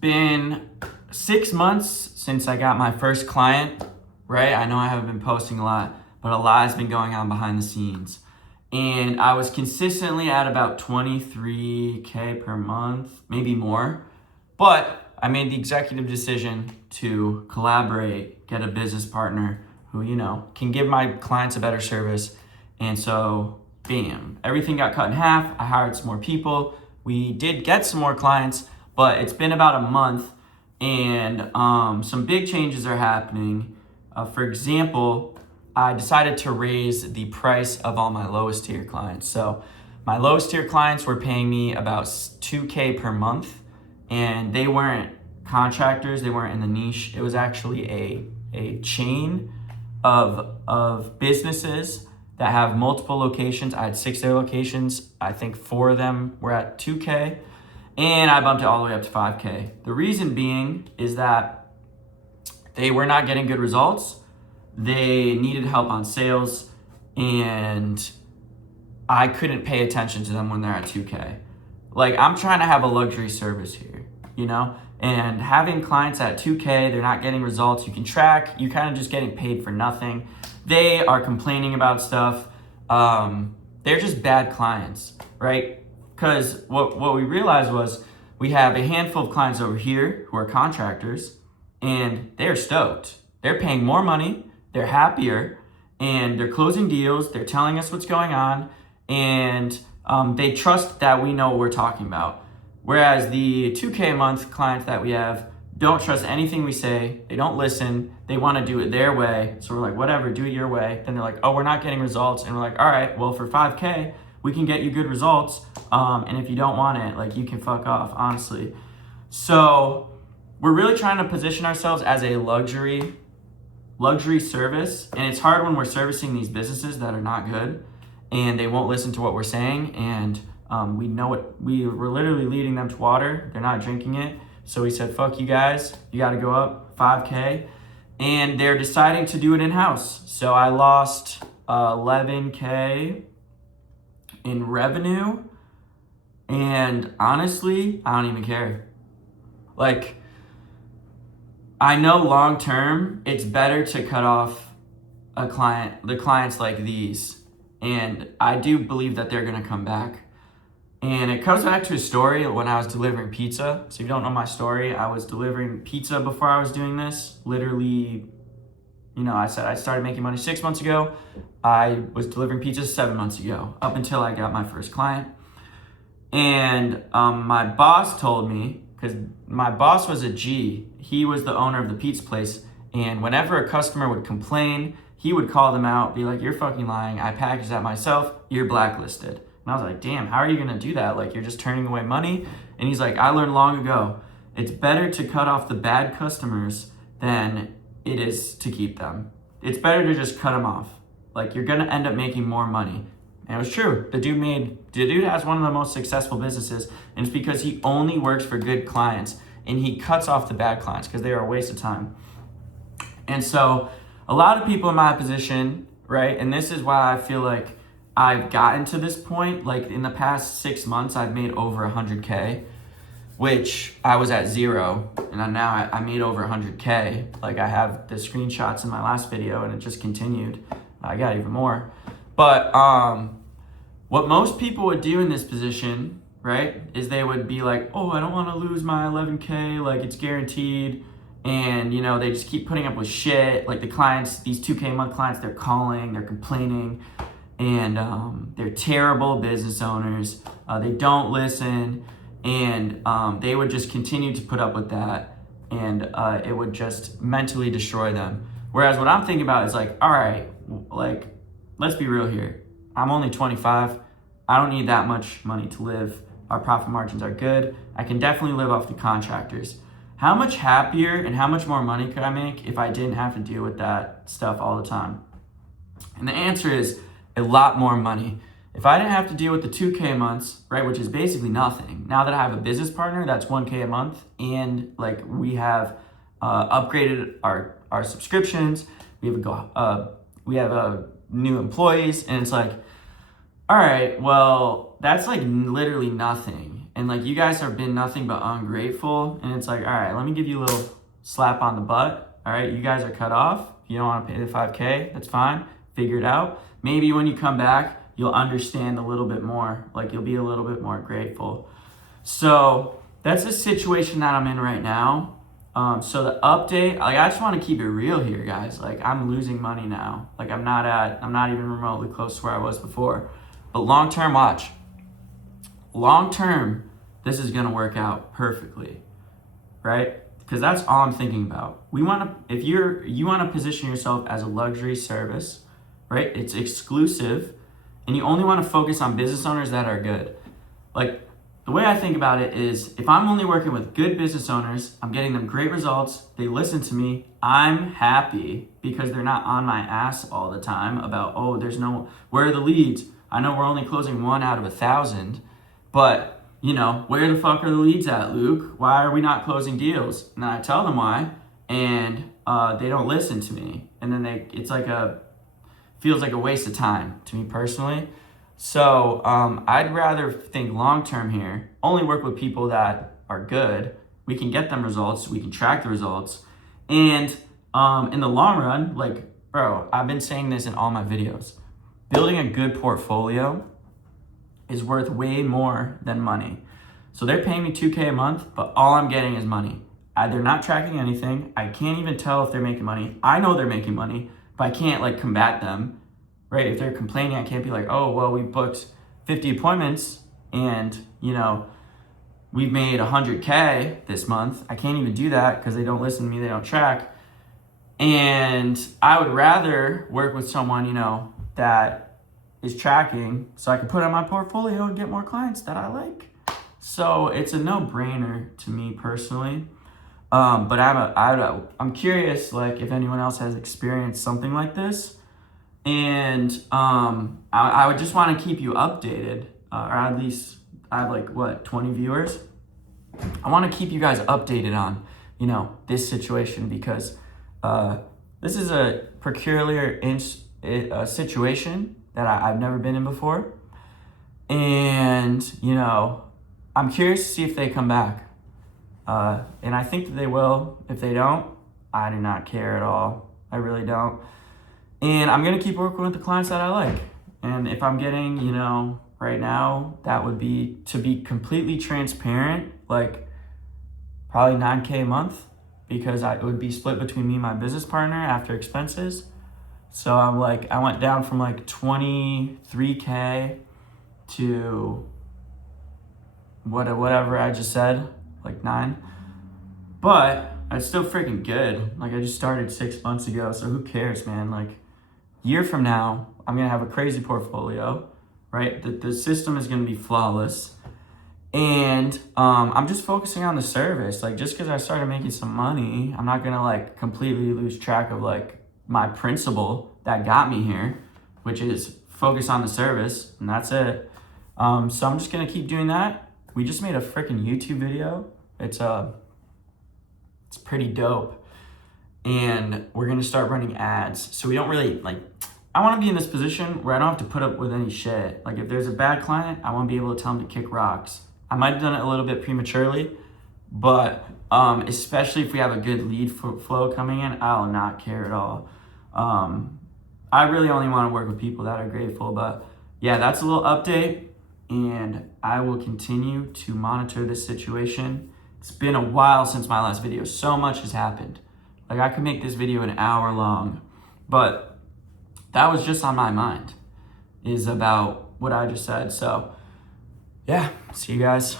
Been 6 months since I got my first client, right? I know I haven't been posting a lot, but a lot has been going on behind the scenes. And I was consistently at about 23K per month, maybe more. But I made the executive decision to collaborate, get a business partner who, can give my clients a better service. And so, bam, everything got cut in half. I hired some more people. We did get some more clients, but it's been about a month and some big changes are happening. For example, I decided to raise the price of all my lowest tier clients. So my lowest tier clients were paying me about 2K per month, and they weren't contractors, they weren't in the niche. It was actually a chain of businesses that have multiple locations. I had 6 of their locations. I think 4 of them were at 2K, and I bumped it all the way up to 5K. The reason being is that they were not getting good results. They needed help on sales, and I couldn't pay attention to them when they're at 2K. Like, I'm trying to have a luxury service here, and having clients at 2K, they're not getting results you can track. You're kind of just getting paid for nothing. They are complaining about stuff. They're just bad clients, right? Because what we realized was we have a handful of clients over here who are contractors, and they're stoked. They're paying more money, they're happier, and they're closing deals. They're telling us what's going on, and they trust that we know what we're talking about. Whereas the 2K a month clients that we have don't trust anything we say. They don't listen. They want to do it their way. So we're like, whatever, do it your way. Then they're like, oh, we're not getting results. And we're like, all right, well, for 5K, we can get you good results. And if you don't want it, like, you can fuck off, honestly. So we're really trying to position ourselves as a luxury service. And it's hard when we're servicing these businesses that are not good and they won't listen to what we're saying. And we know it. We were literally leading them to water. They're not drinking it. So we said, fuck you guys. You got to go up 5K. And they're deciding to do it in-house. So I lost 11K in revenue. And honestly, I don't even care. Like, I know long term, it's better to cut off the clients like these. And I do believe that they're going to come back. And it comes back to a story when I was delivering pizza. So if you don't know my story, I was delivering pizza before I was doing this. Literally, I said I started making money 6 months ago. I was delivering pizza 7 months ago, up until I got my first client. And my boss told me, because my boss was a G. He was the owner of the pizza place. And whenever a customer would complain, he would call them out, be like, you're fucking lying. I packaged that myself. You're blacklisted. And I was like, damn, how are you going to do that? Like, you're just turning away money? And he's like, I learned long ago, it's better to cut off the bad customers than it is to keep them. It's better to just cut them off. Like, you're going to end up making more money. And it was true. The dude has one of the most successful businesses, and it's because he only works for good clients, and he cuts off the bad clients because they are a waste of time. And so a lot of people in my position, right, and this is why I feel like I've gotten to this point. Like, in the past 6 months, I've made over 100K, which I was at 0, and now I made over 100K. Like, I have the screenshots in my last video, and it just continued. I got even more. But what most people would do in this position, right, is they would be like, oh, I don't want to lose my 11K, like, it's guaranteed. And, they just keep putting up with shit. Like, the clients, these 2K a month clients, they're calling, they're complaining. And they're terrible business owners. They don't listen, and they would just continue to put up with that, and it would just mentally destroy them. Whereas what I'm thinking about is like, all right, like, let's be real here. I'm only 25. I don't need that much money to live. Our profit margins are good. I can definitely live off the contractors. How much happier and how much more money could I make if I didn't have to deal with that stuff all the time? And the answer is a lot more money. If I didn't have to deal with the 2K months, right, which is basically nothing. Now that I have a business partner, that's 1K a month, and like, we have upgraded our subscriptions. We have new employees, and it's like, all right, well, that's like literally nothing. and like you guys have been nothing but ungrateful, and it's like, all right, let me give you a little slap on the butt. All right, you guys are cut off. If you don't want to pay the 5K, that's fine. Figure it out. Maybe when you come back, you'll understand a little bit more. Like you'll be a little bit more grateful. So that's the situation that I'm in right now. So the update, like I just want to keep it real here, guys. Like I'm losing money now. Like I'm not even remotely close to where I was before. But long term, watch. Long term, this is gonna work out perfectly, right? Because that's all I'm thinking about. We want to, if you want to position yourself as a luxury service, right? It's exclusive, and you only want to focus on business owners that are good. Like the way I think about it is, if I'm only working with good business owners, I'm getting them great results, they listen to me, I'm happy because they're not on my ass all the time about, oh, where are the leads? I know we're only closing 1 out of 1,000, but where the fuck are the leads at, Luke? Why are we not closing deals? And then I tell them why, and they don't listen to me. And then feels like a waste of time to me personally. So I'd rather think long-term here, only work with people that are good. We can get them results, we can track the results. And in the long run, like, bro, I've been saying this in all my videos. Building a good portfolio is worth way more than money. So they're paying me $2K a month, but all I'm getting is money. They're not tracking anything. I can't even tell if they're making money. I know they're making money, but I can't like combat them, right? If they're complaining, I can't be like, oh, well, we booked 50 appointments and, we've made 100K this month. I can't even do that because they don't listen to me, they don't track. And I would rather work with someone, that is tracking so I can put on my portfolio and get more clients that I like. So it's a no-brainer to me personally. But I'm curious, like, if anyone else has experienced something like this. And I would just want to keep you updated, or at least I have 20 viewers. I want to keep you guys updated on, this situation because this is a peculiar situation that I've never been in before. And, I'm curious to see if they come back. And I think that they will. If they don't, I do not care at all. I really don't. And I'm going to keep working with the clients that I like. And if I'm getting, right now, that would be, to be completely transparent, like probably 9K a month, because it would be split between me and my business partner after expenses. So I went down from 23K to whatever I just said, 9. But it's still freaking good. I just started 6 months ago, so who cares, man? Year from now, I'm gonna have a crazy portfolio, right? The system is gonna be flawless. And I'm just focusing on the service. Just because I started making some money, I'm not gonna completely lose track of my principle that got me here, which is focus on the service, and that's it. So I'm just gonna keep doing that. We just made a freaking YouTube video. It's pretty dope. And we're gonna start running ads. So we don't really I wanna be in this position where I don't have to put up with any shit. If there's a bad client, I wanna be able to tell them to kick rocks. I might have done it a little bit prematurely, but especially if we have a good lead flow coming in, I'll not care at all. I really only want to work with people that are grateful, but yeah, that's a little update, and I will continue to monitor this situation. It's been a while since my last video. So much has happened. I could make this video an hour long, but that was just on my mind, is about what I just said. So yeah, see you guys.